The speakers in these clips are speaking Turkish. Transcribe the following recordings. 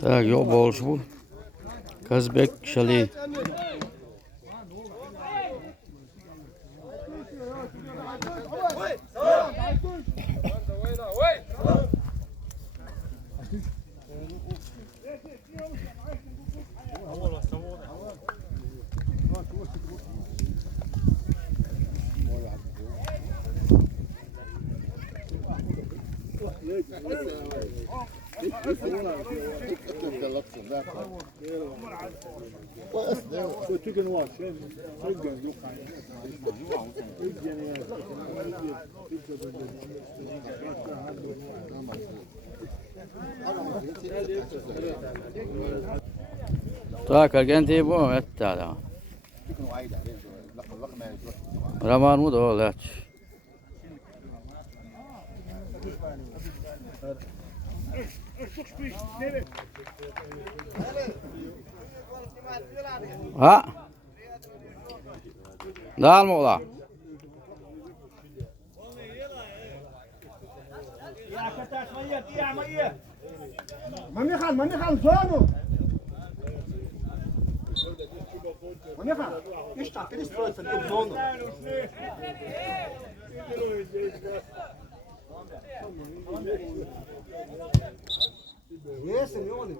Tak, jo, bolšvu. Kazbek šalí. Tak, Argentina bu hatta da. Raman mı da oğlan? Ha? Dal mı ola? Mami khan zonu. Mami khan, işte перестроиться в зону. Yes, ne oldu?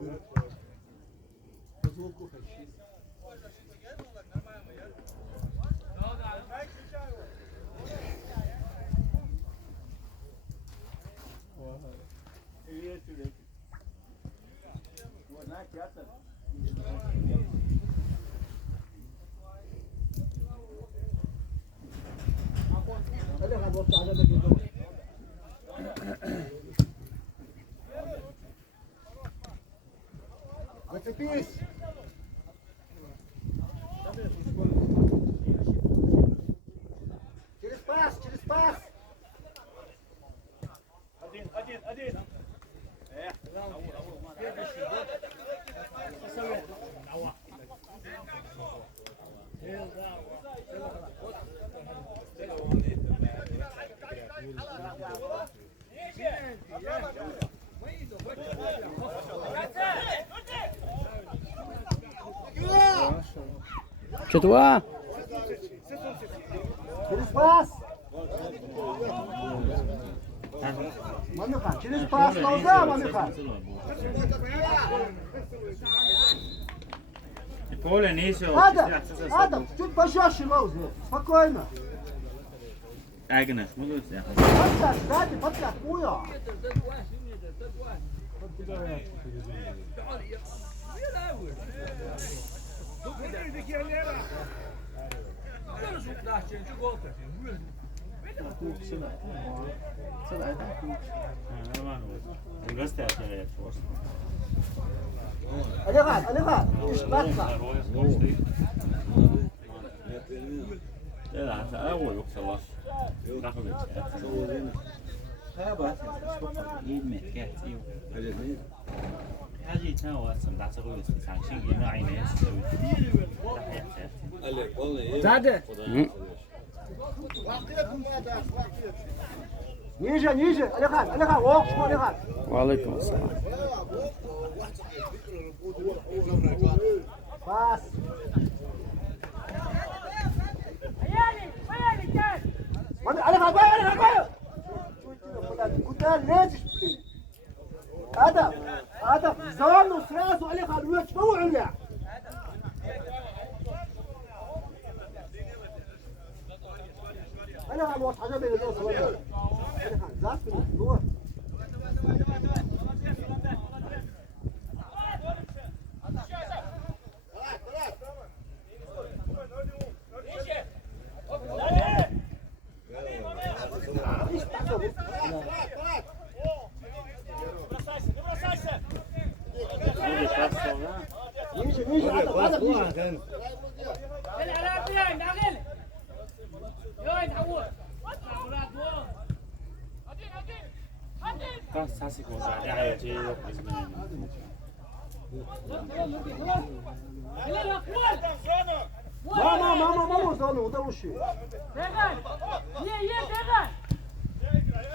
Зацепись! Через пас! Один. Çatıva. Через пас! Мамихан, через пас полза, Мамихан! Поле низу. Адам, чуть пожестче лоузи, спокойно. Агнеш, молодец. Подсядь, сзади, подсядь, уя. Алихан, ишбатка. لا أول وقت خلاص ناخذ هاجي تناول سمع تقول سانشين ينا عينين Сзади. Ниже, Алихан, окшма, Алихан. Aleyküm selam. Пас. Алихан, бой! Куда лезешь, блин? Адам, в зону сразу, Алихан, вышел, уля. Алихан, вот حاجة بين الناس والله. Алихан, زعف من الدور. Ниже, Адам, ниже. 딱 45자 야야지 Мама, зону, удалуши.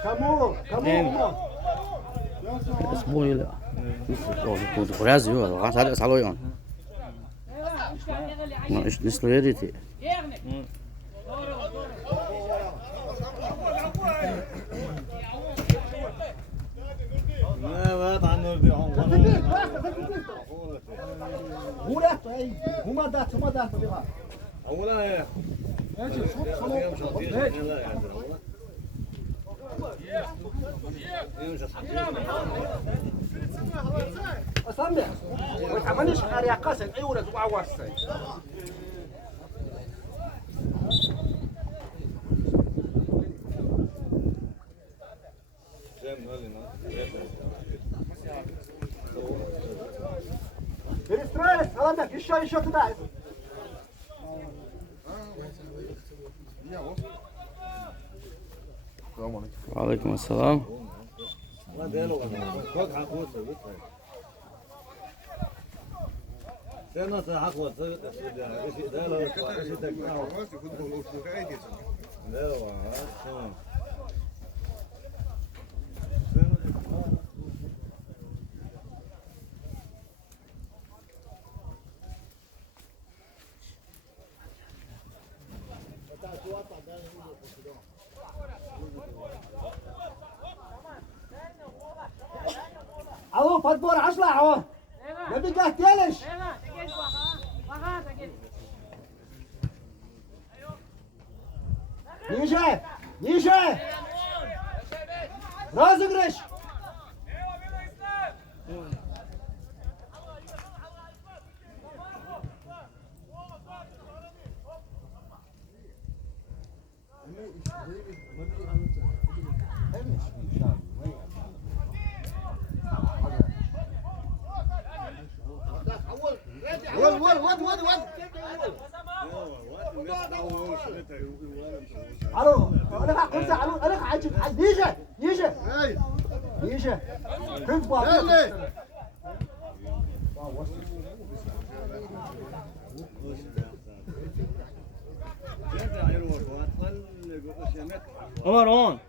Кому? Esmoyla. كنت خرازي هو خلاص هذا صالو يون ما إيش نسلويريتي هما دات بغا اولا ماشي شوف أسمع وتعملش قاري قاسم أي ولد وعواسة Перестроились, ладно, еще туда. وعليكم السلام Alô, pode pôr as lá, ó. Não me gartelhas. Niже. Разыгрыш. الو انا قلت الو انا عاجب نيجي كنت باقي عمر هون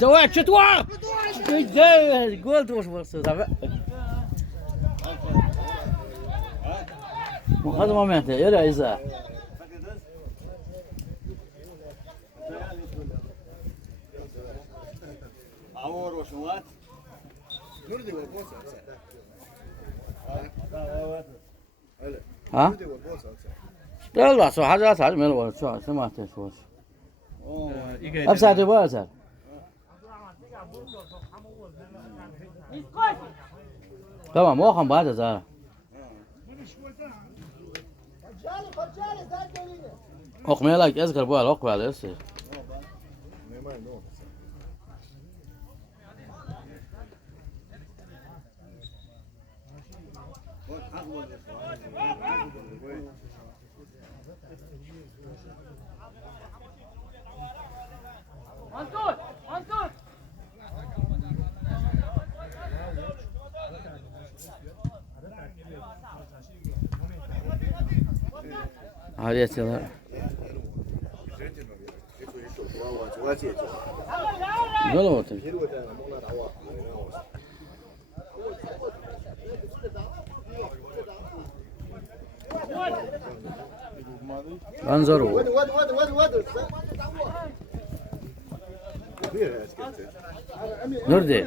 دوات شتوا قلت وش بصير هذا ما معناته يا إذا عمر وشوات ها؟ يلا شو حاجة أسعد من الوقت شو سمعت شو أبسط يبغى أسعد تمام واقم بعد زار أقمي لك أذكر بقى الوقت على إيش هذه سيارة قالوا تبي انظروا نردي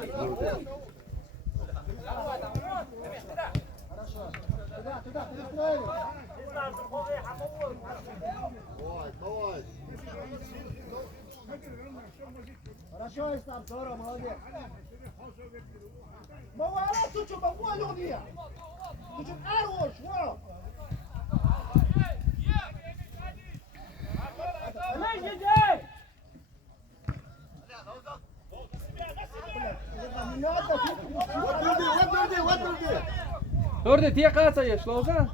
Хорошо, если там здорово, молодец. Молодец, ты что, понял меня? Ты что, хорош, вау! Orada diye kalsa yaşlı olsa.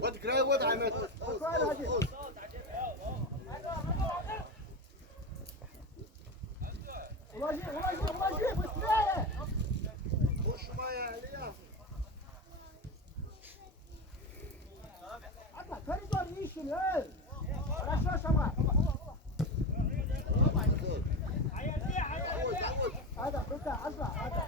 ود كراي ود عماد ولاجي بالسلاية خش معايا عليا اطلع كريدور يشيل هاي على شو سمع هذا بتاع اطلع هذا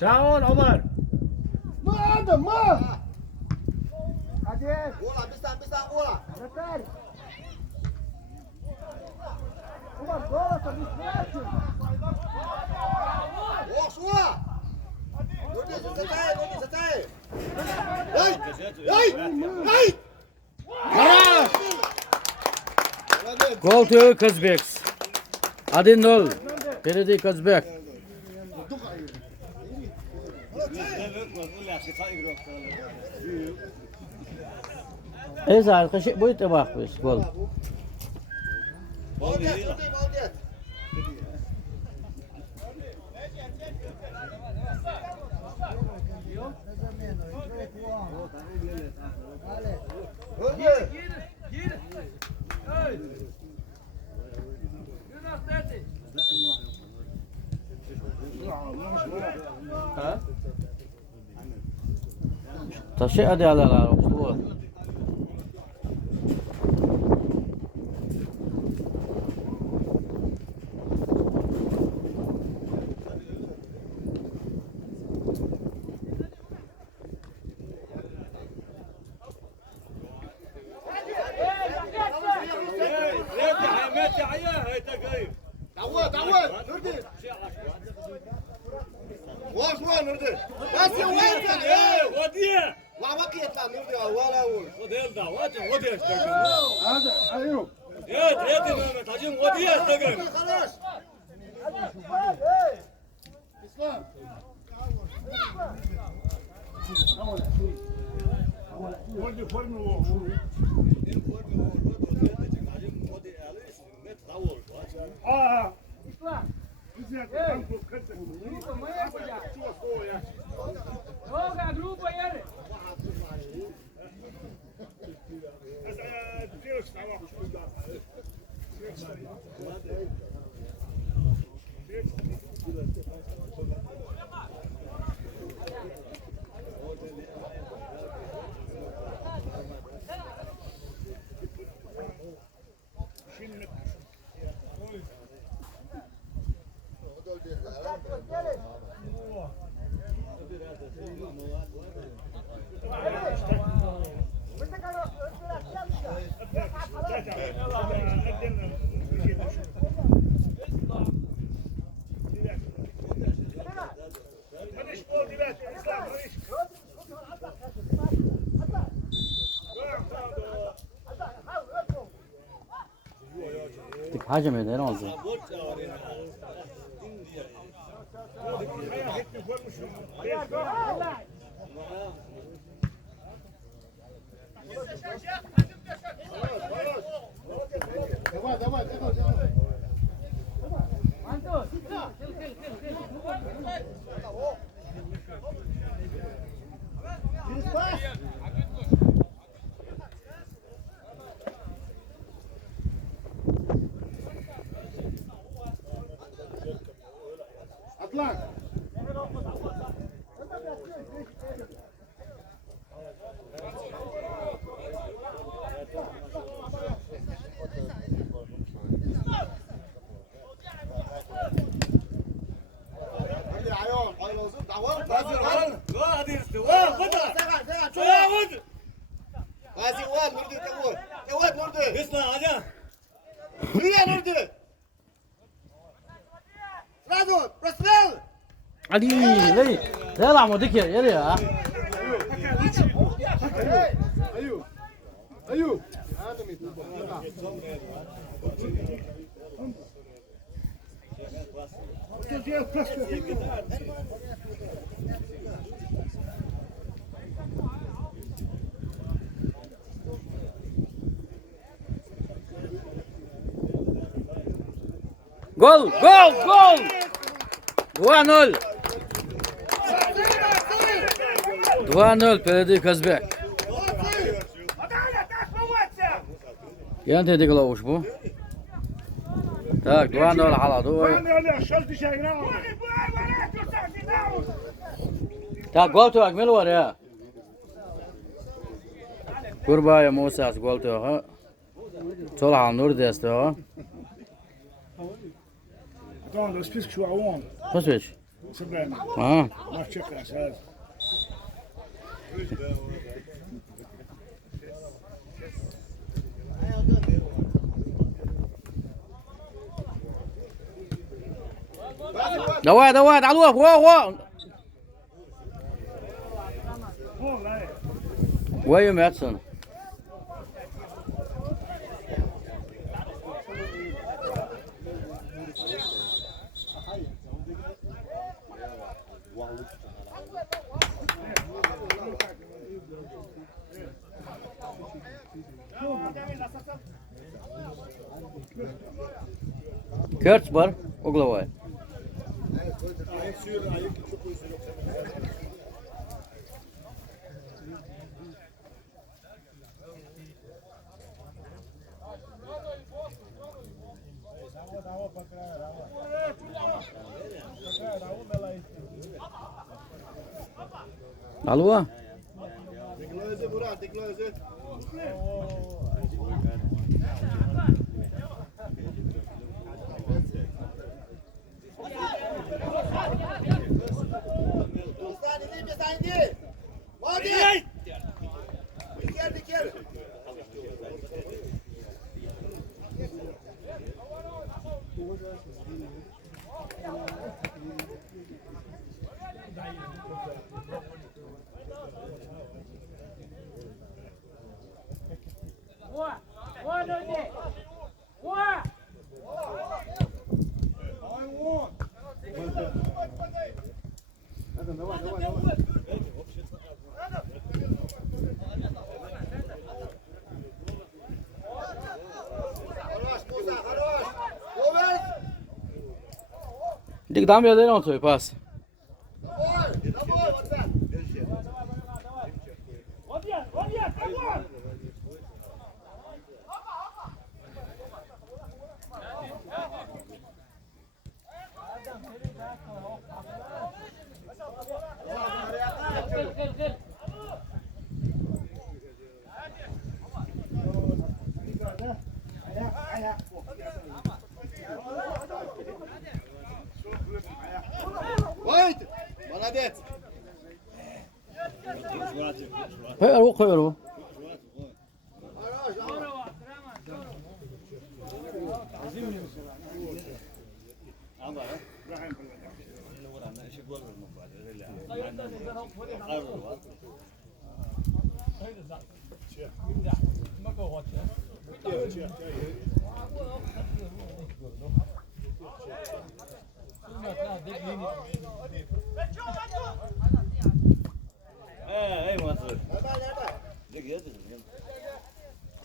شاون عمر ما ادم ما عادي والله بس والله نتاري عمر غلط مش ماشي وصوا ودي ستاي هاي خلاص جول تو كازبيكس 1-0 belediye Kazbek إذا القشيء بويت أباخ بس جول تشيء أدي على الأسطوة تعود نردي واش نردي بس وين وديه وعمك يطلع نردي ولا وديه دعوات وديه هذا ايوه يا تاجم وديه استقر خلاص اسلام ودي فرن اسلام Joga grupo aí. حاجة من هنا قصدي اطلع يا Dayan, aylazı, davan. Hazır var. Hadi işte. Hadi. Sen, çok hadi. Hadi var, Nurdi, tevot. Tevot Nurdi. Bismillah hadi. Niye Nurdi? Radon, Brasel. Hadi ley. Devam o dike yere ya. Ayup. Gol, gol, gol. 2-0. 2-0 впереди Казбек. Yan tedik lavuş bu. Tak, 2-0 haladı. Tak, gol tuak melu var ya. Kurbaya Musa'sı gol tuak. Çola Nur deste o. Attends, le spis que je suis à Rouen. Pasveç. C'est bien. Ha. Moi, je check la 16. Давай, давай, алло, во. Oh, là. Voyez Mertson. Kırç var, Oglavay. Alô? Diklöze Murat, diklöze. Dostlar dedi bir saydı. Hadi. Diker. Dik dam yerden oturuyor pas. Vay! Молодец! Koyar o.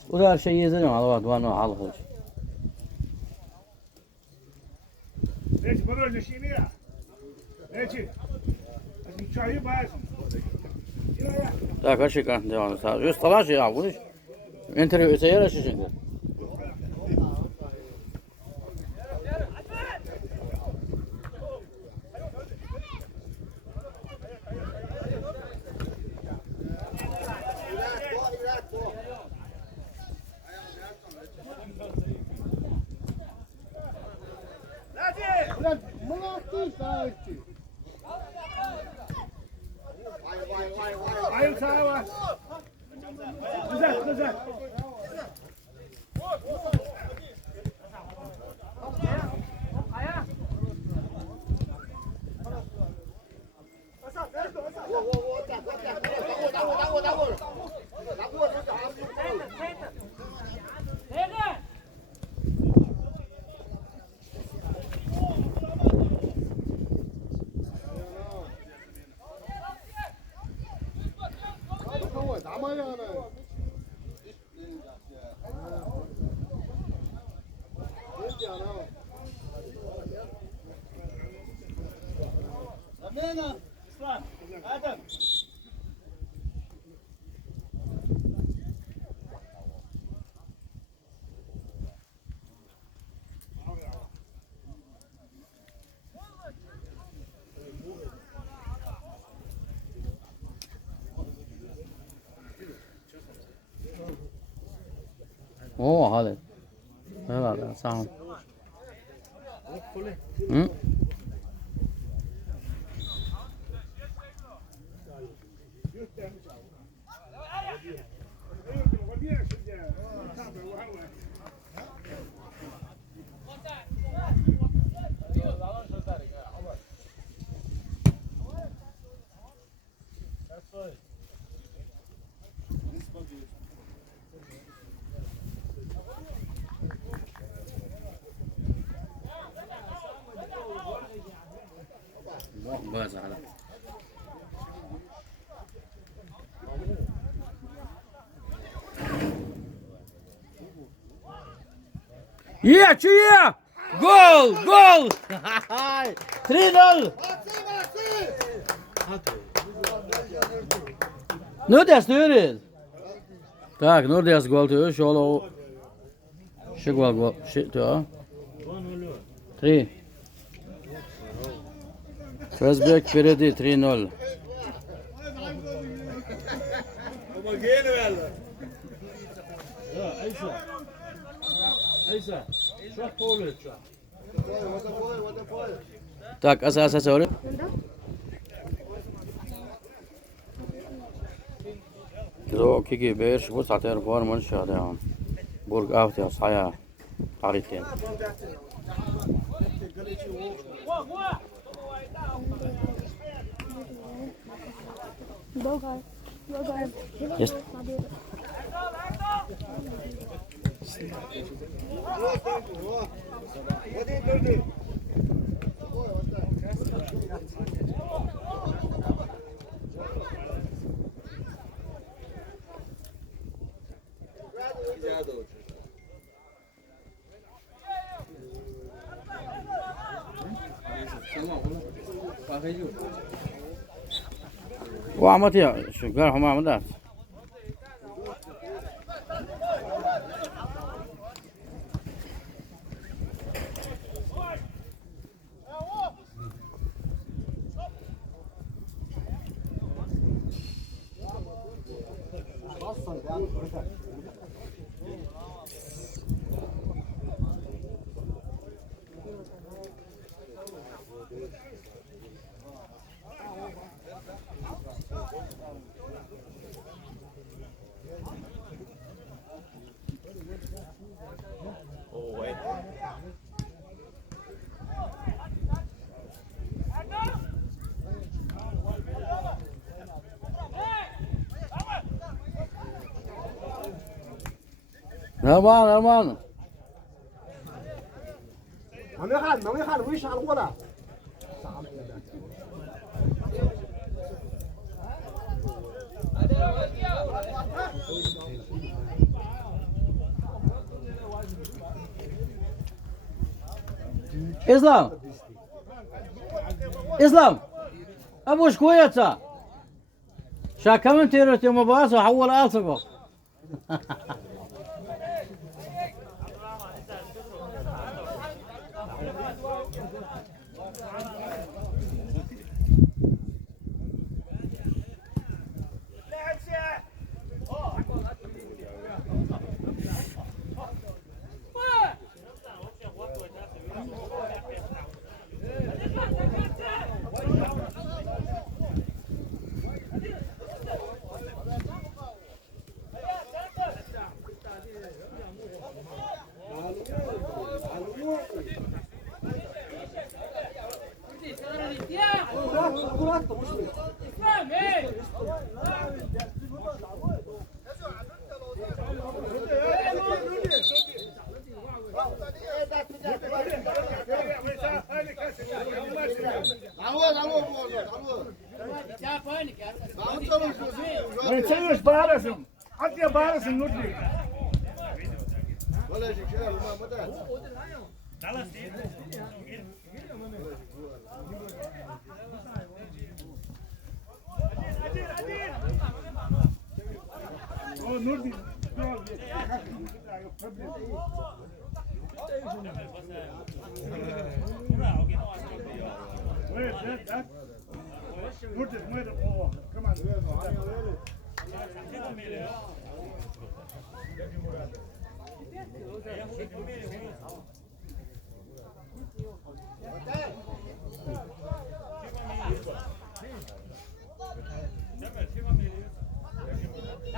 O da her şeyi yedirin ama duvarını alıp. Эти мороженое синие. Эти. Они чаю базом. Tak kaç kan devam et. Just falan şey ya bunu. Entere öte yere şimdi. Молодцы, знаете. Åh, härligt. Det var det. Så. Mm. بس على Yeah! Goal! Goal! 3-0! Nordjas Nurid. Tak, Nordjas gol tu, šolo. Šegval gol, to. 3. Kazbek впереди 3-0. Так, аса sorry. لو كيكي بيش بص عطير فور من شادي برج أفتح صحيح طريقين Yes. وعمتي شو قال هم عمدات Normal. ما没看，为啥过了？ اسلام ابوش كويسة شاكمن تيرتي مباسة حول الصقو اسلام ايه ما تسويش بارسهم حتى بارسهم نودي ولا شيء ما مدى نودي Where is that? Put it where the ball. Come on.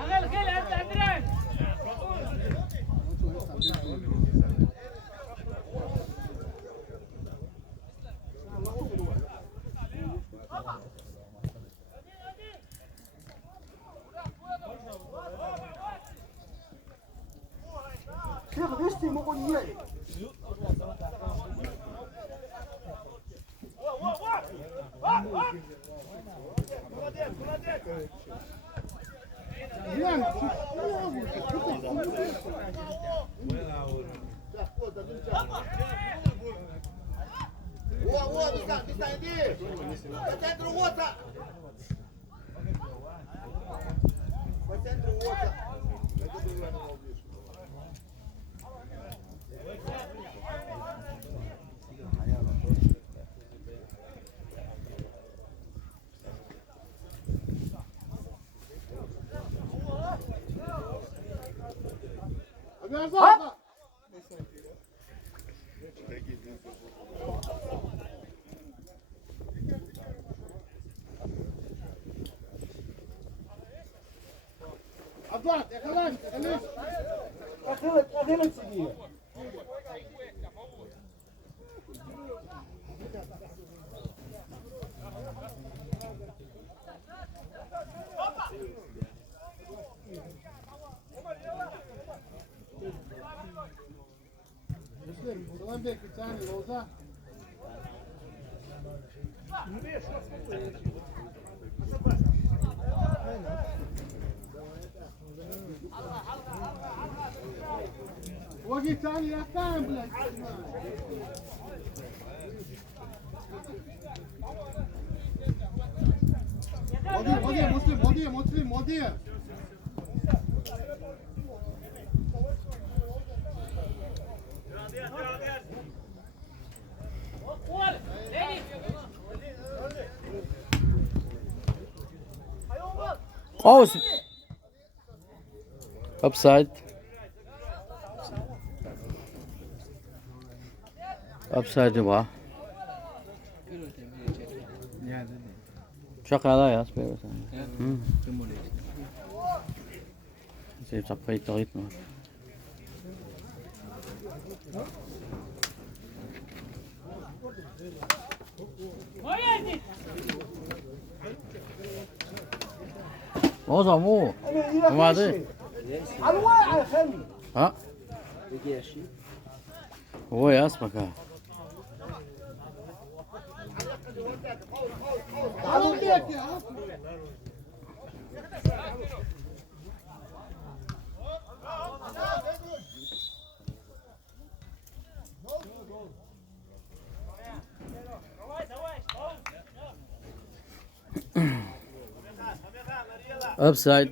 شغل خيل انت عندك Abla, yakalan, Ulan bir tane Loza. وقت ثاني يا فاهم بلا ماضي مسلم ماضي قوس upside var. Şakala ya, spela sen. Sen sapay tarit mo. O zaman hadi. Ha? هو يا اسمك upside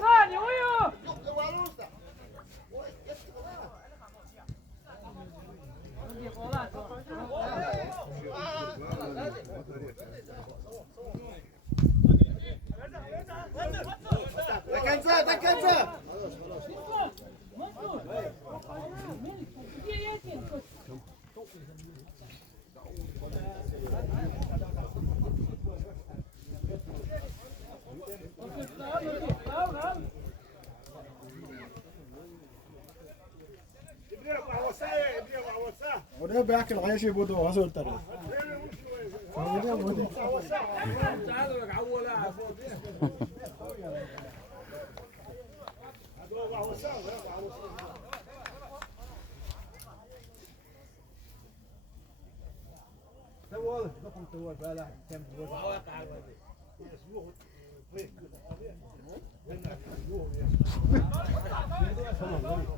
ثاني ويو كذا منصور دي ياتي وده بياكل عيش يبودو هذول ترى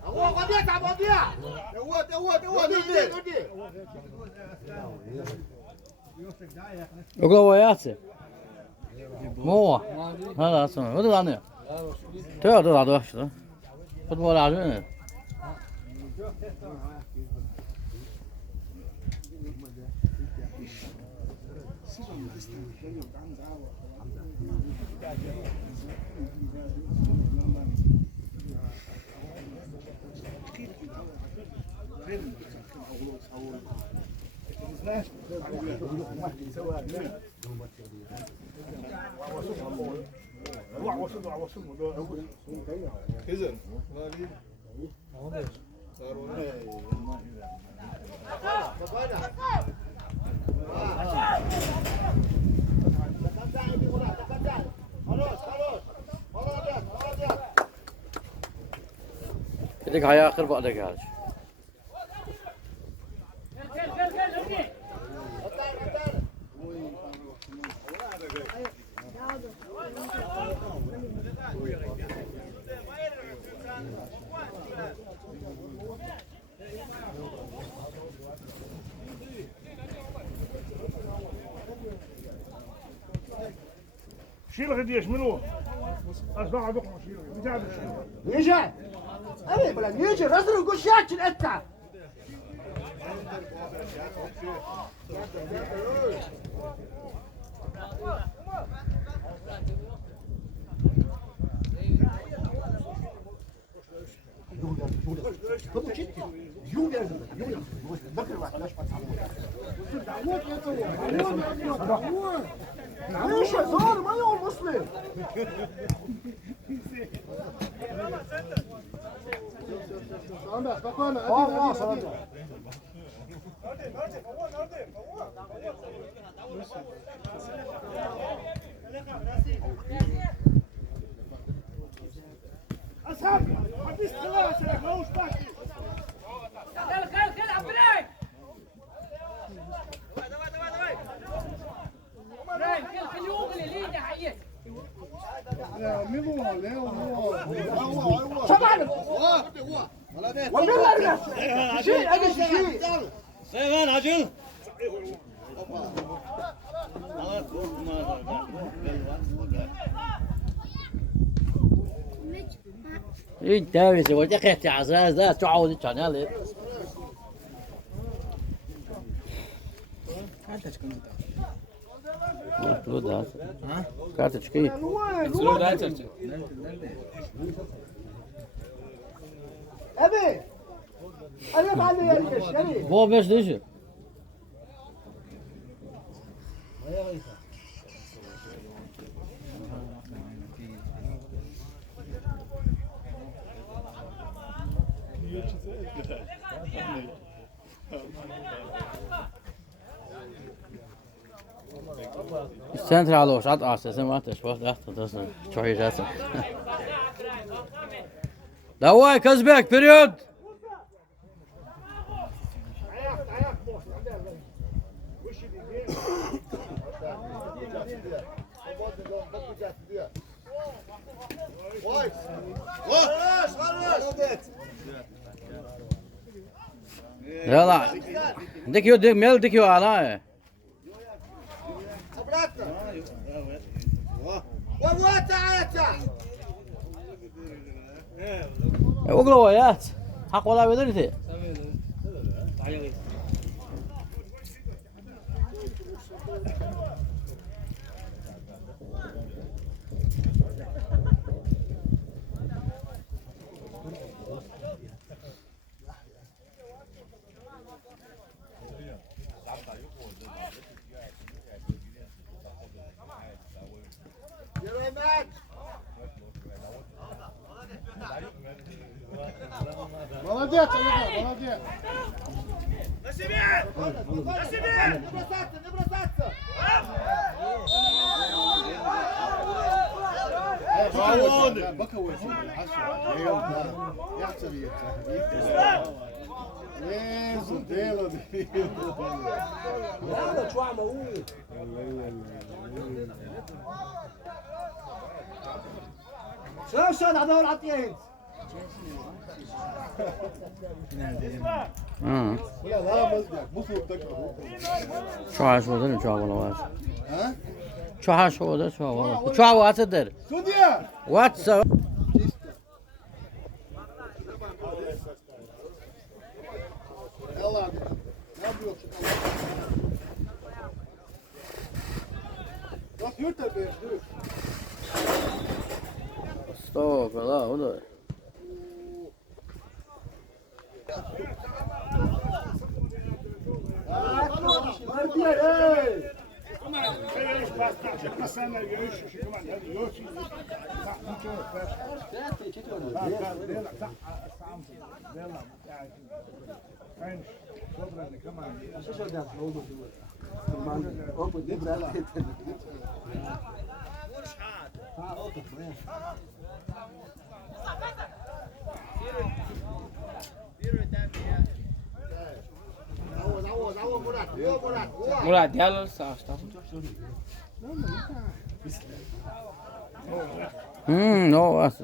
هو قد يتعب وضيع هو دي Ugla yace. Moa. Hala sonra. O da anlıyor. Tövbe da da işte. Futbol acı. Dedik ayağı kır bak da geldi. شيل غديش منو اسمع بكم شيل بتاع شيل يجي أبي بلا يجي رزق القشاش أنت ليش هزار ما يوم مسلم اسحب حبيس خلاص يا خوش باكي كل عبرك كل يوم اللي ده حيت والله شيء أجي شيء سيفان عجل انت بس ودي قيتي عزاز لا تعود القناه Карточка. Карточки. أبي أنا بعد يرجع شري Bu 5 değil. Centrale Stadt Asse, ما أنت شو ده تصل شوي جالس. دواي كسبك بريود. يلا ديكيو ديك ميل ديكيو على أغلويات حق ولا بدرتي Молодец, Олега, молодец. На себе! На себе! Не бросаться, не бросаться. Боковой. Я тебе. Isso, dela. Nada, chama شو هذول عطيين Ulan daha mızrak. Bu soğukta kalıyor. Çoğaş olur mu çoğalı var? Ha? Çoğaş olur çoğalı. Çoğalı atıdır. Судья! What's up? Ya ладно. Ne yapıyorsun? Bak yurt tabi. Dur. Stop la o da. Murat gel sağ. No was.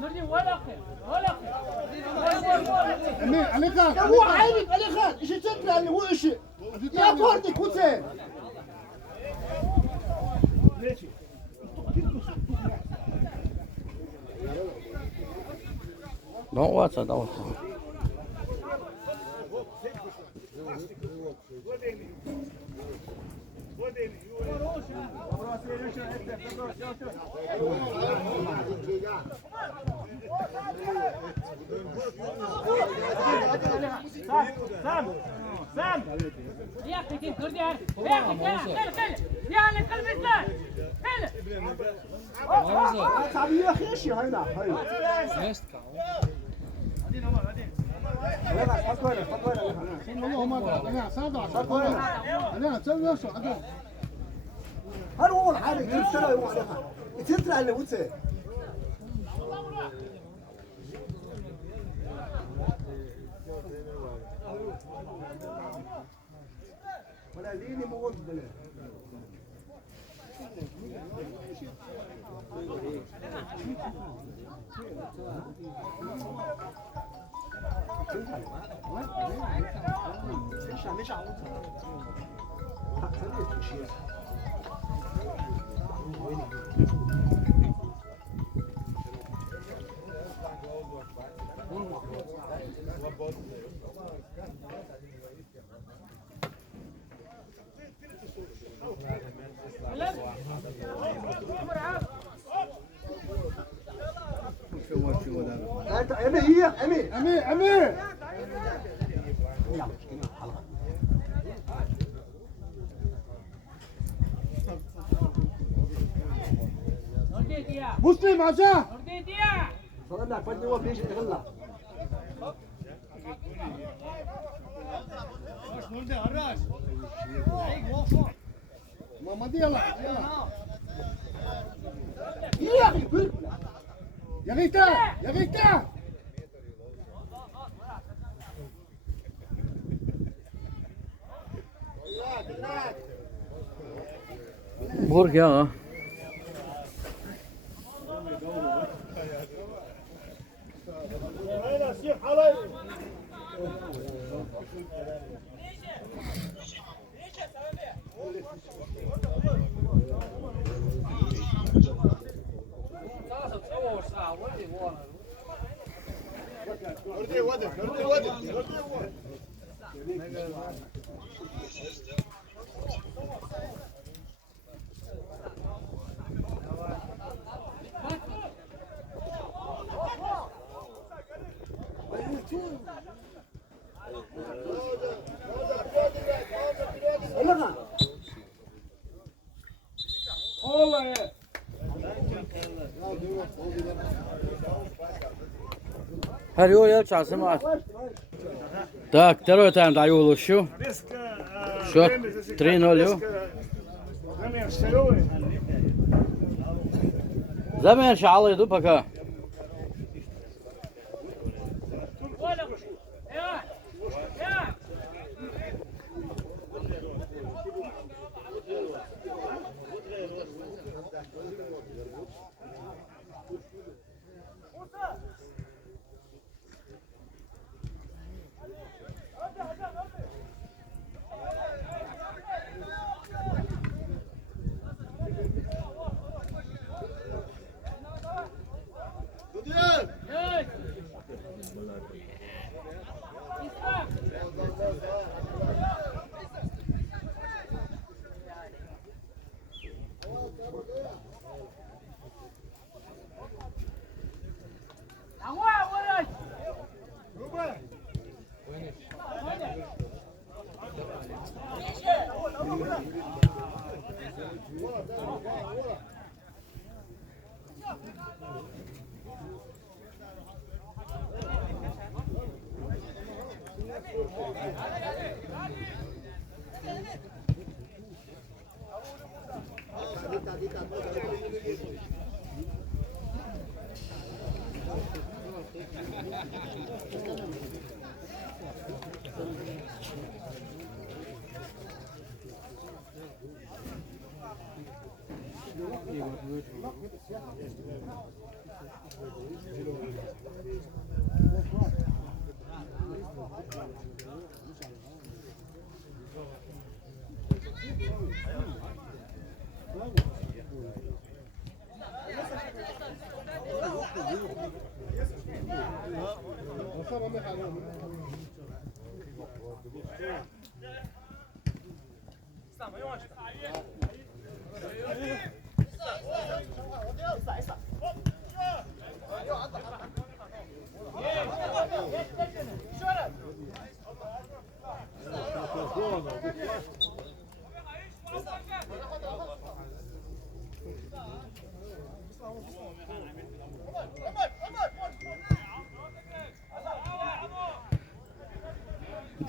نردي ولا خير ولا خير Emir, Ali Khan. يا هو عينك علي خان ايش تكره اللي هو ايش يا فردك وتين No was da. سام يا اخي كيف نردي يا اخي خل يا انا كلمتنا خل تعبي يا اخي ايش هنا هاي هل هو الحالي كيف ترى هو عليها تطلع اللي وتين ولا ديني مو وصل امي امي Emir, Emir. نردي يا Muslim aşağı. نردي يا صدقنا فدي هو بيجي يغلى Mama diyorlar. يا اخي بيرك Yakışta, yakışta. Burg ya. Orada wadı, orada wadı, orada wadı. لغا Her yol yer çarşı var. Tak, terör tam da yolu şu. Şu 3-0. Zaman şalıydı paka.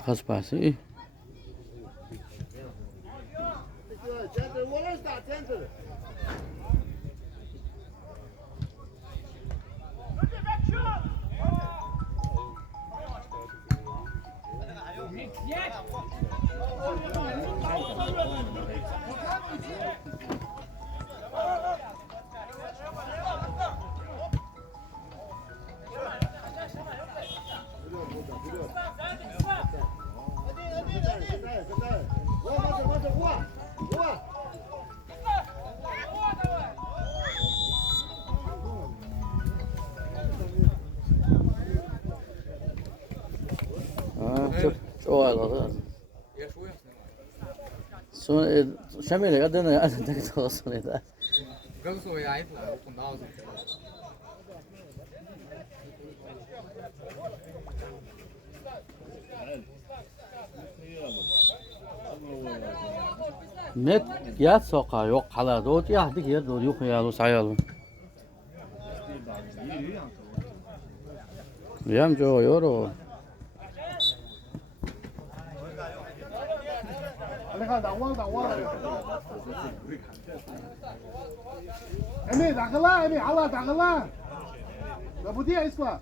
Kaç pası? Çok ağladı. Sonra şamile kadın ya tek olsun eder. Gân sồi ấy là cũng đau rồi. Net yat sokağa yok kaladı. O yahdik yer doğru yok ya o sayalım. Yam jo yoro. 你看打汪了。哎妹打个烂，哎妹好了打个烂，那不对意思吧？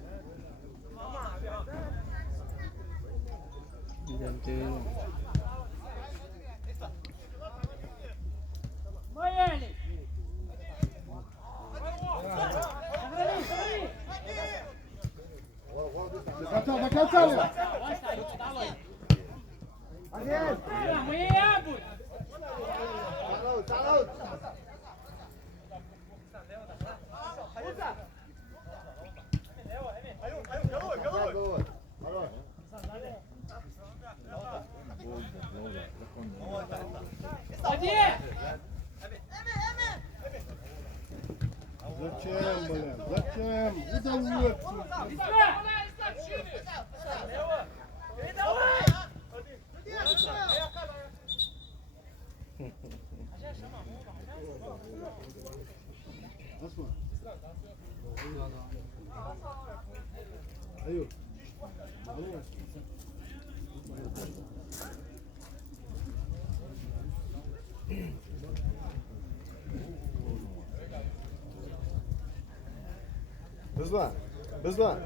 Закачали. Зачем, блин? Зачем? Удовольствие. Asma. Ayo. Rızvan. Rızvan.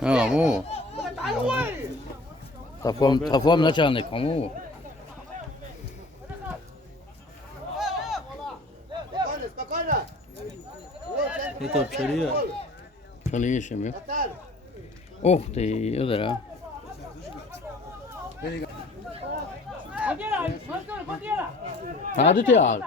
Ha mu. Tafom начальник, кому? Спокойно, спокойно. Это пчелия. Пчелия şimdi. Oh değil, o da ya. Kodiyala, Mansur, kodiyala. Hadi te al.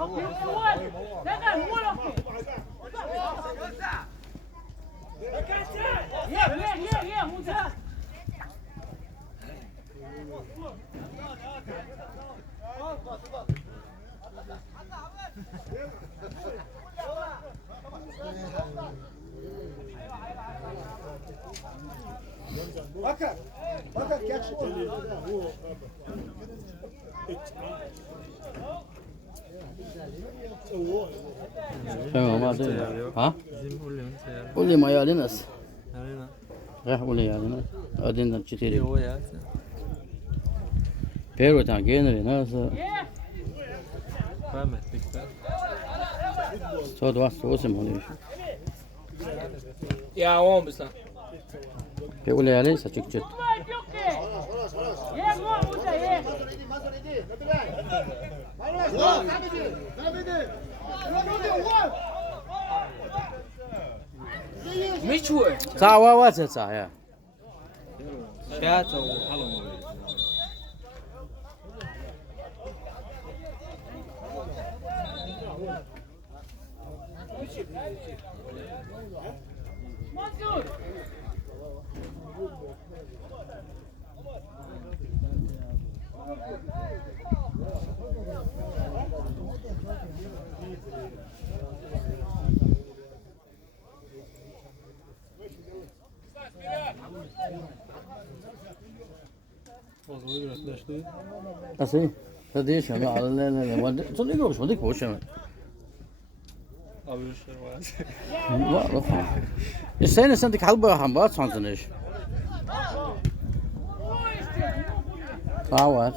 Okey, mual. Jangan mual okey. Ya, Musa. Bakın. Bakın geç. Tamam hadi. Ha? Uli ma yalinas. Rah uli yalinas. Adından çitiri. Pero tan genere nasıl? Så det var så som hon är. Ya 10 bisan. Pe uli yalis açık çıt. Mual okey. Ya, mual Musa, ya. Mazur idi. Mazur idi. Sabidi. Miçu. Sa var sa ya. Şato halom. Mansur. Así. Så det är ju men så det går så det går ju. Vad fan. Jag säger nästan inte kalba han bara sånt där. Ja, vad?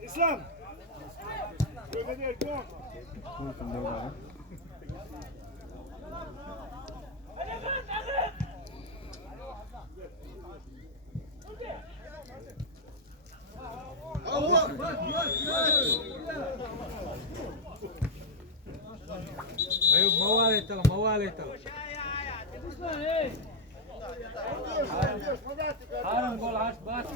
İslam. Ayub mawalita. Harun gol aç bas.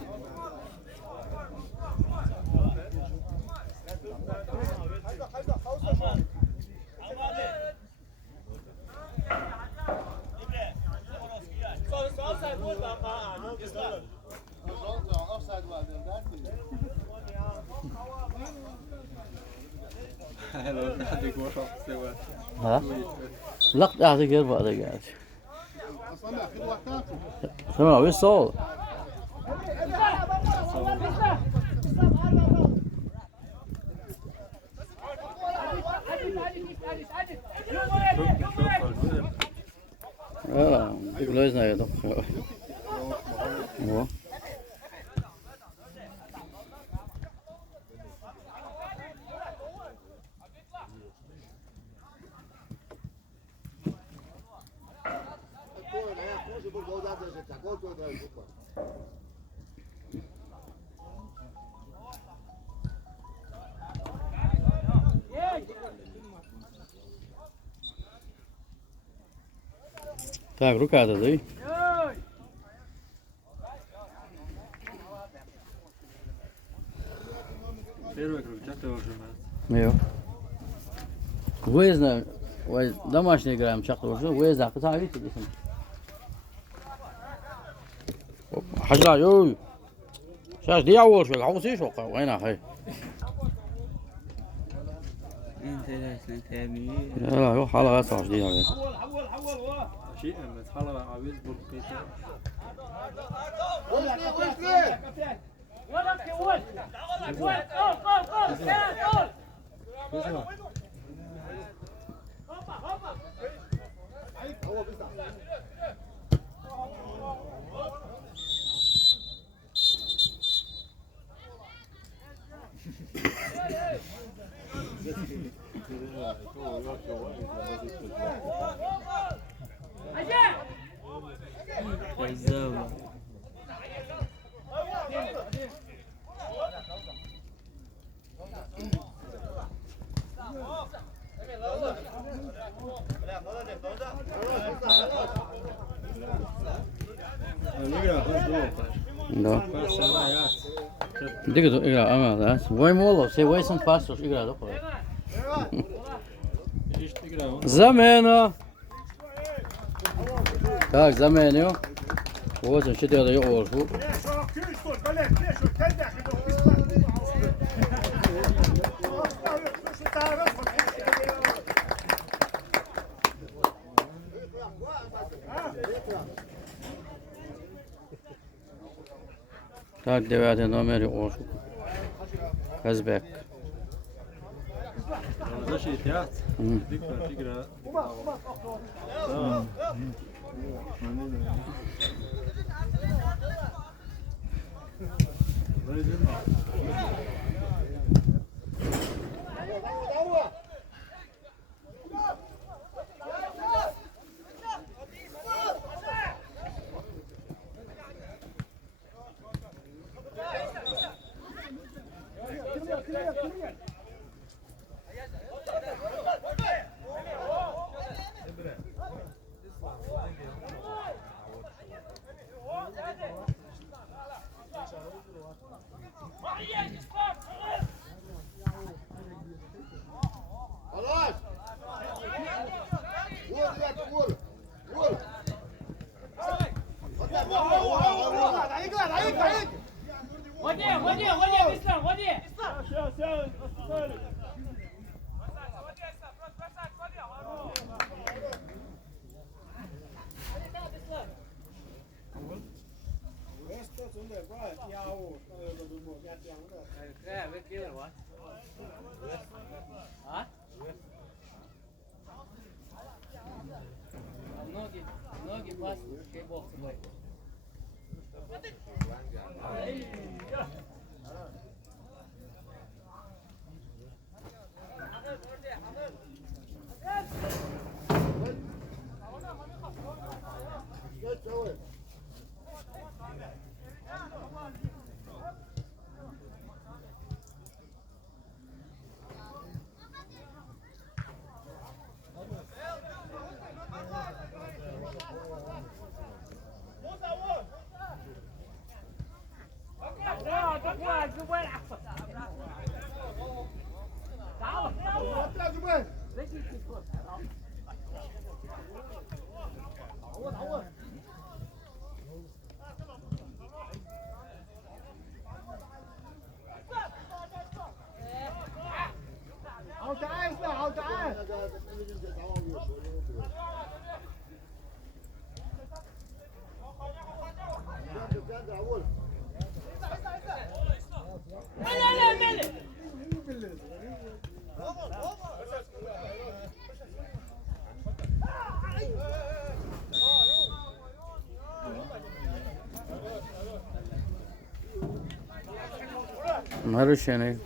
Ha? Lagt artık gel bu arada gel. Tamam, vi så. Ja, det går lösa det då. Ja. Так, рука-то дай. Первый круг, ты уже Yok. Выездно, домашний играем, чак уже, выезда, куда видите? Хажла, йой. Сейчас дьявол шел, а все шока, война, хай. Интересный tabii. يلا يو حالا صار جديد هذا. شيء بس حلقة عاوز بقيت ولك يا ولد ولد قول قول قول سلام قول أجل Kazama. Da. Diga to igra, ama da. Vojmo ovo, se voj sam pasoš igra dobro. İşte igra. Zamena. Tak, zamenio. Ovo sam še da je orfu. Tak, devate numeri orfu. Kazbek. Orada şey tiyat. Dikkat igra. Tamam. خلاص قول يا قول قول وديه وديه وديه بسلام وديه Ноги пасут, чей бог с тобой. Narušeni.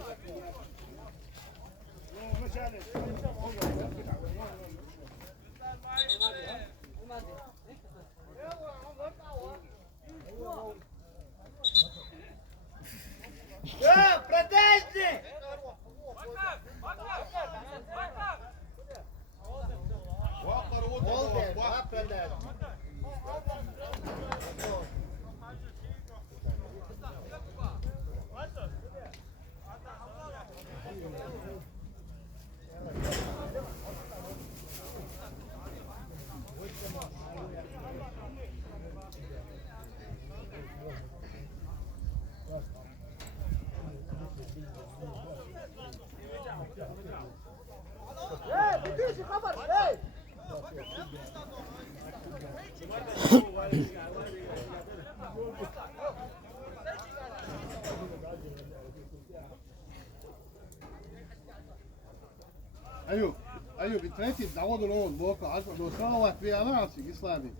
Ayub, i treći zavod u ovom boku, a do slova dvije anansi, islami.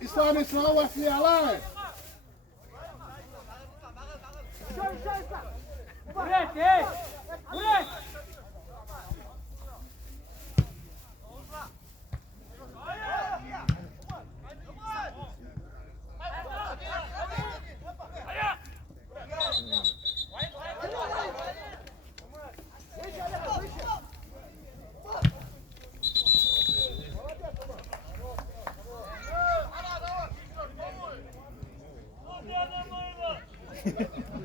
İslami slova dvije alay. Buret, hey! Buret! Ha